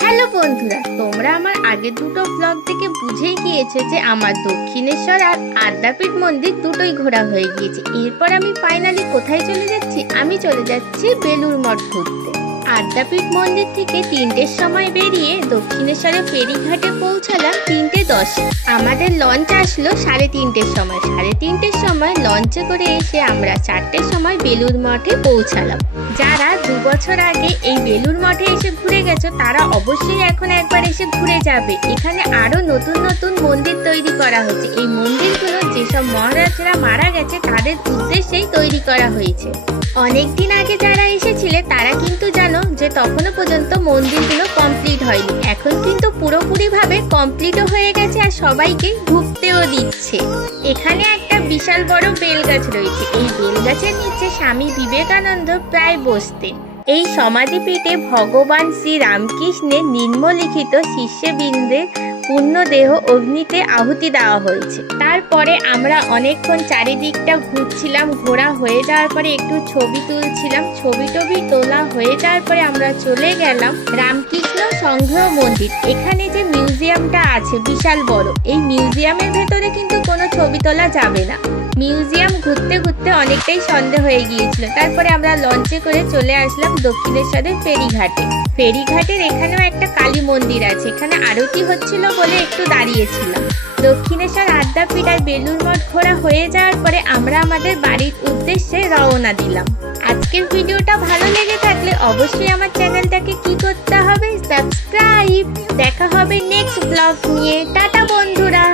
Hello বন্ধুরা, তোমরা আমার আগের দুটো ব্লগ থেকে বুঝেই গিয়েছো যে আমার দক্ষিণেশ্বর আর আদ্যাপীঠ মন্দির দুটোই ঘোরা হয়ে গিয়েছে। এরপর আমি ফাইনালি কোথায় চলে যাচ্ছি? আমি চলে যাচ্ছি বেলুড় মঠ ঘুরতে। আদ্যাপীঠ মন্দির থেকে 3টের সময় বেরিয়ে দক্ষিণেশ্বরে ফেরিঘাটে পৌঁছালাম 3:10-এ। আমাদের লঞ্চ আসলো 3:30-এর সময়। 3:30-এর সময় লঞ্চে করে এসে আমরা 4টের সময় বেলুড় মঠে পৌঁছালাম। যারা 2 বছর আগে এই বেলুড় মঠে এসে ঘুরে গেছো তারা অবশ্যই এখন একবার এসে ঘুরে যাবে। এখানে আরো নতুন নতুন মন্দির তৈরি করা হয়েছে। এই মন্দিরগুলো যেসব মহারাজরা মারা গেছে তাদের উদ্দেশ্যেই তৈরি করা হয়েছে। অনেকদিন আগে যারা এসেছিলে তারা কিন্তু জানো যে তখনও পর্যন্ত মন্দিরগুলো কমপ্লিট হয়নি। এখন কিন্তু পুরোপুরি ভাবে কমপ্লিটও হয়ে গেছে আর সবাইকে ঢুকতেও দিচ্ছে। এখানে একটা বিশাল বড় বেলগাছ রয়েছে। এই বেলগাছের নিচে স্বামী বিবেকানন্দ প্রায় বসতেন। এই সমাধিপীঠে ভগবান শ্রী রামকৃষ্ণের নিম্নলিখিত শিষ্যবৃন্দের পূর্ণ দেহ অগ্নিতে আহুতি দেওয়া হয়েছে। তারপরে আমরা অনেকক্ষণ চারিদিকটা ঘুরছিলাম। ঘোরা হয়ে যাওয়ার পরে একটু ছবি তুলছিলাম। ছবি তোলা হয়ে যাওয়ার পরে আমরা চলে গেলাম রামকৃষ্ণ সংগ্রহ মন্দির। এখানে যে মিউজিয়ামটা আছে বিশাল বড়, এই মিউজিয়ামের ভেতরে কিন্তু কোনো ছবি তোলা যাবে না। মিউজিয়াম ঘুরতে ঘুরতে অনেকটাই সন্দেহ হয়ে গিয়েছিল। তারপরে আমরা লঞ্চে করে চলে আসলাম দক্ষিণেশ্বরের ফেরিঘাটে। ফেরিঘাটের এখানেও একটা কালী মন্দির আছে। এখানে আরতি হচ্ছিল বলে একটু দাঁড়িয়েছিলাম। দক্ষিণেশ্বর, আদ্যাপীঠ আর বেলুড় মঠ ঘোরা হয়ে যাওয়ার পরে আমরা আমাদের বাড়ির উদ্দেশ্যে রওনা দিলাম। আজকের ভিডিওটা ভালো লেগে থাকলে অবশ্যই আমার চ্যানেলটাকে কি করতে হবে? সাবস্ক্রাইব। দেখা হবে নেক্সট ব্লগ নিয়ে। টাটা বন্ধুরা।